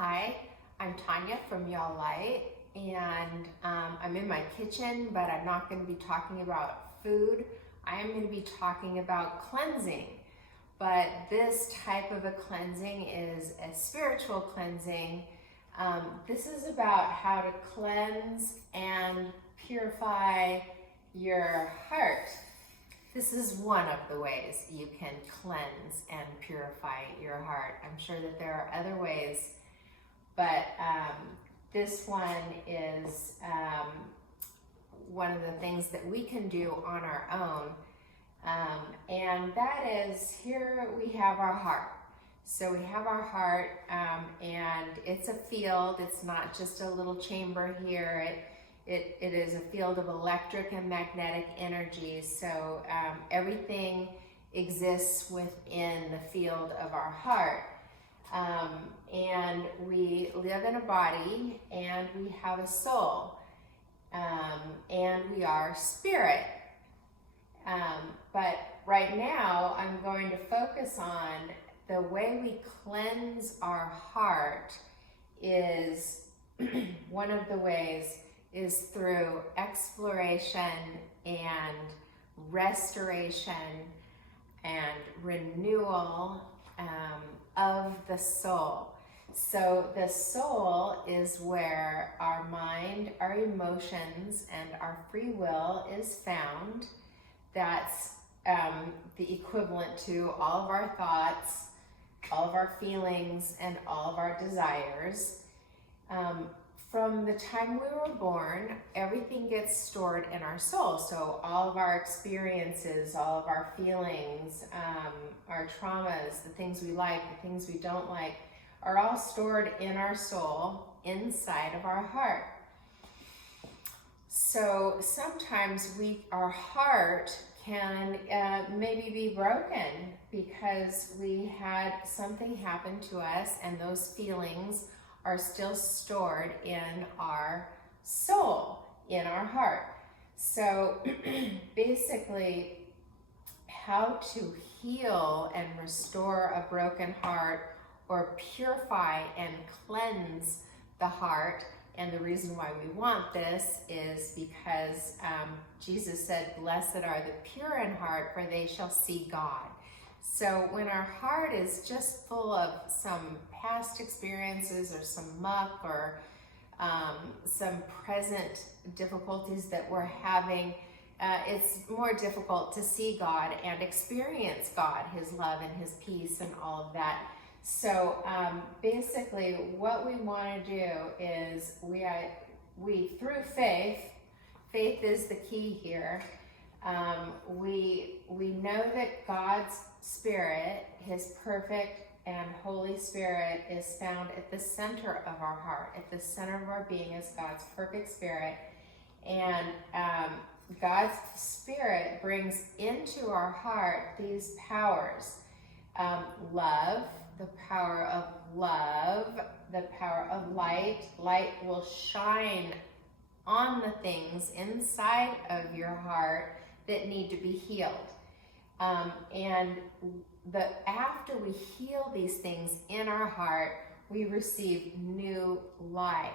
Hi, I'm Tanya from Y'all Light, and I'm in my kitchen, but I'm not going to be talking about food. I am going to be talking about cleansing. But this type of a cleansing is a spiritual cleansing. This is about how to cleanse and purify your heart. This is one of the ways you can cleanse and purify your heart. I'm sure that there are other ways, but this one is one of the things that we can do on our own. And that is, here we have our heart. So we have our heart, and it's a field. It's not just a little chamber here. It is a field of electric and magnetic energy. So everything exists within the field of our heart. And we live in a body, and we have a soul, and we are spirit. But right now, I'm going to focus on the way we cleanse our heart is one of the ways is through exploration and restoration and renewal of the soul. So the soul is where our mind, our emotions, and our free will is found. That's the equivalent to all of our thoughts, all of our feelings, and all of our desires. From the time we were born, everything gets stored in our soul. So all of our experiences, all of our feelings, our traumas, the things we like, the things we don't like, are all stored in our soul, inside of our heart. So sometimes our heart can maybe be broken because we had something happen to us, and those feelings are still stored in our soul, in our heart. So basically, how to heal and restore a broken heart or purify and cleanse the heart. And the reason why we want this is because Jesus said, "Blessed are the pure in heart, for they shall see God." So when our heart is just full of some past experiences or some muck or some present difficulties that we're having, it's more difficult to see God and experience God, His love and His peace and all of that. So basically what we want to do is we through faith is the key here. We know that God's Spirit, His perfect and Holy Spirit, is found at the center of our heart. At the center of our being is God's perfect Spirit. And God's Spirit brings into our heart these powers. Love, the power of love, the power of light. Light will shine on the things inside of your heart that need to be healed. And after we heal these things in our heart, we receive new life.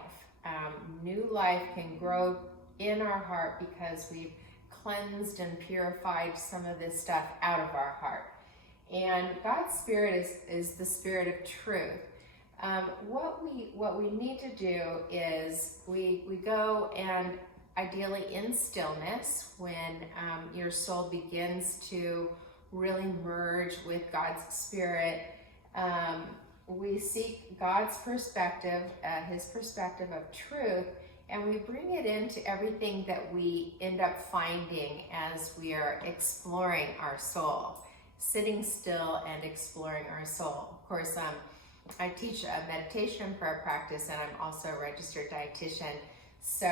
New life can grow in our heart because we've cleansed and purified some of this stuff out of our heart. And God's Spirit is the Spirit of truth. What we need to do is we go and ideally in stillness, when your soul begins to really merge with God's Spirit, we seek God's perspective, His perspective of truth, and we bring it into everything that we end up finding as we are exploring our soul, sitting still and exploring our soul. Of course, I teach a meditation and prayer practice, and I'm also a registered dietitian. So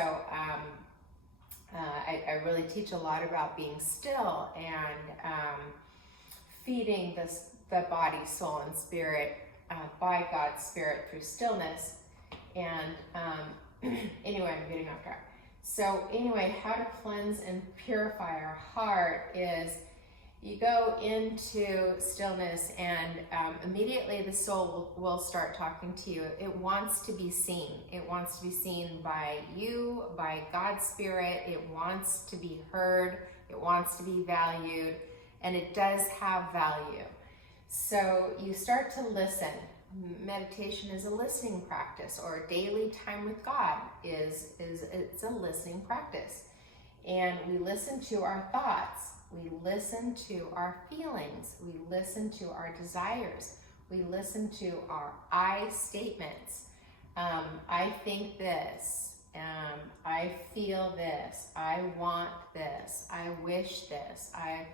I really teach a lot about being still and feeding the body, soul, and spirit by God's Spirit through stillness. And anyway, I'm getting off track. So anyway, how to cleanse and purify our heart is You go into stillness, and immediately the soul will start talking to you. It wants to be seen. It wants to be seen by you, by God's Spirit. It wants to be heard. It wants to be valued, and it does have value. So you start to listen. Meditation is a listening practice, or daily time with God it's a listening practice. And we listen to our thoughts. We listen to our feelings. We listen to our desires. We listen to our I statements. I think this. I feel this. I want this. I wish this. I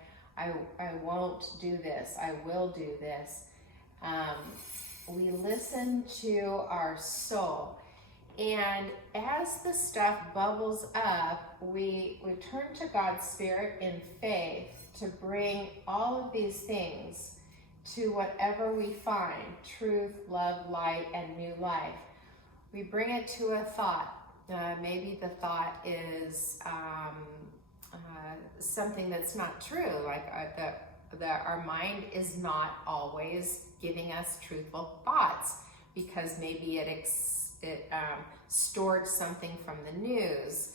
won't do this. I will do this. We listen to our soul. And as the stuff bubbles up, we turn to God's Spirit in faith to bring all of these things to whatever we find: truth, love, light, and new life. We bring it to a thought. Maybe the thought is something that's not true, like that our mind is not always giving us truthful thoughts, because maybe it stored something from the news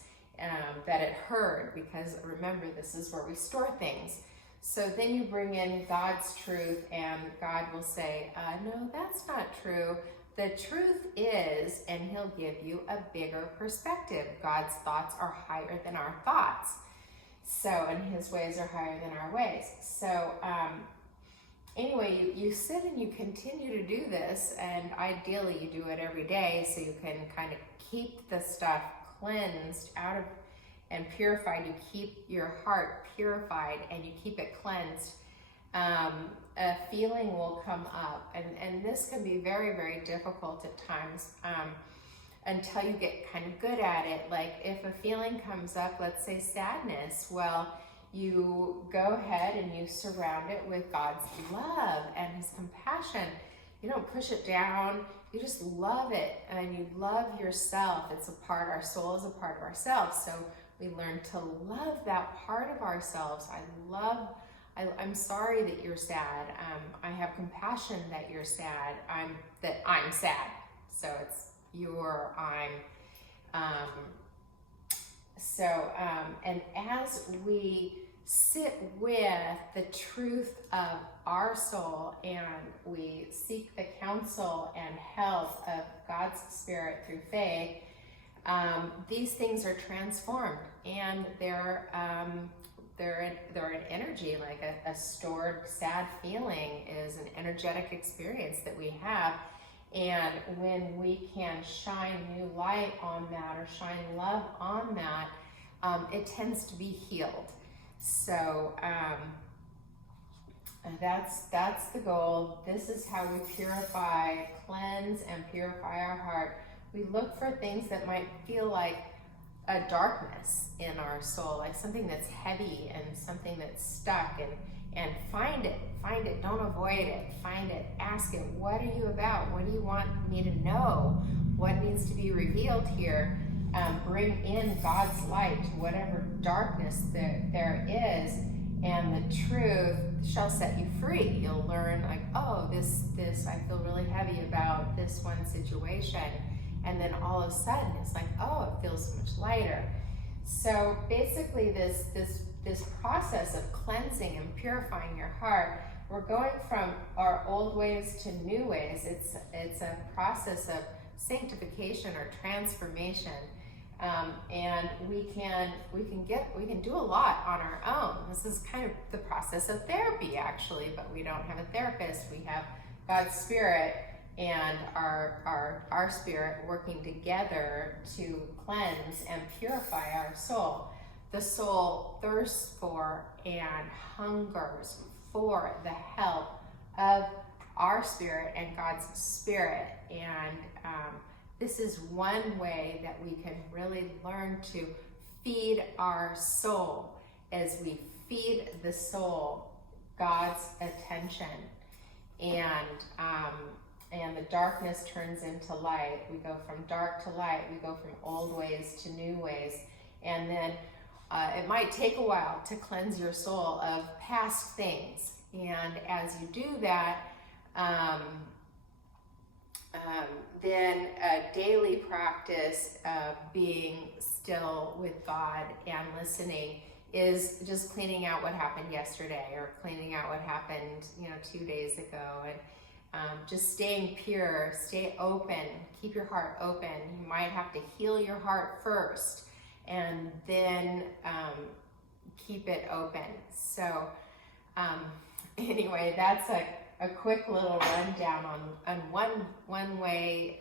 that it heard, because remember, this is where we store things. So then you bring in God's truth, and God will say, no, that's not true. The truth is, and he'll give you a bigger perspective. God's thoughts are higher than our thoughts. So, and his ways are higher than our ways. So, anyway, you sit and you continue to do this, and ideally you do it every day so you can kind of keep the stuff cleansed out of and purified. You keep your heart purified and you keep it cleansed. A feeling will come up, and this can be very, very difficult at times until you get kind of good at it. Like if a feeling comes up, let's say sadness, well, you go ahead and you surround it with God's love and his compassion. You don't push it down. You just love it, and you love yourself. It's a part, our soul is a part of ourselves. So we learn to love that part of ourselves. I'm sorry that you're sad. I have compassion that you're sad. I'm sad. So it's your, and as we sit with the truth of our soul, and we seek the counsel and help of God's Spirit through faith, these things are transformed, and they're an energy. Like a stored sad feeling is an energetic experience that we have. And when we can shine new light on that, or shine love on that, it tends to be healed. So that's the goal. This is how we purify, cleanse, and purify our heart. We look for things that might feel like a darkness in our soul, like something that's heavy and something that's stuck, and find it. Don't avoid it. Find it. Ask it. What are you about? What do you want me to know? What needs to be revealed here? Bring in God's light to whatever darkness there is, and the truth shall set you free. You'll learn, like, oh, this I feel really heavy about this one situation, and then all of a sudden it's like, oh, it feels so much lighter. So basically, this process of cleansing and purifying your heart, we're going from our old ways to new ways. It's a process of sanctification or transformation. And we can do a lot on our own. This is kind of the process of therapy, actually, but we don't have a therapist. We have God's Spirit and our spirit working together to cleanse and purify our soul. The soul thirsts for and hungers for the help of our spirit and God's Spirit, and this is one way that we can really learn to feed our soul. As we feed the soul God's attention, and the darkness turns into light. We go from dark to light. We go from old ways to new ways. And then it might take a while to cleanse your soul of past things. And as you do that, then a daily practice of being still with God and listening is just cleaning out what happened yesterday, or cleaning out what happened, 2 days ago, and just staying pure, stay open, keep your heart open. You might have to heal your heart first, and then keep it open. So anyway, that's a quick little rundown on one way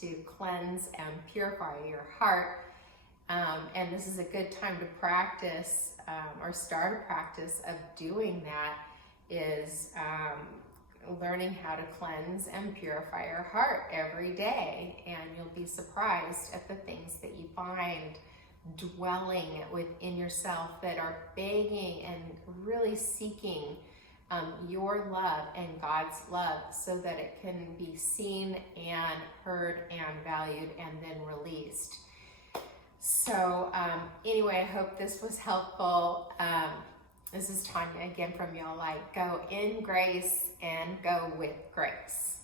to cleanse and purify your heart. And this is a good time to practice, or start a practice of doing that, is learning how to cleanse and purify your heart every day. And you'll be surprised at the things that you find dwelling within yourself that are begging and really seeking your love and God's love, so that it can be seen and heard and valued and then released. So anyway, I hope this was helpful. This is Tonyah again from Y'all Light. Go in grace and go with grace.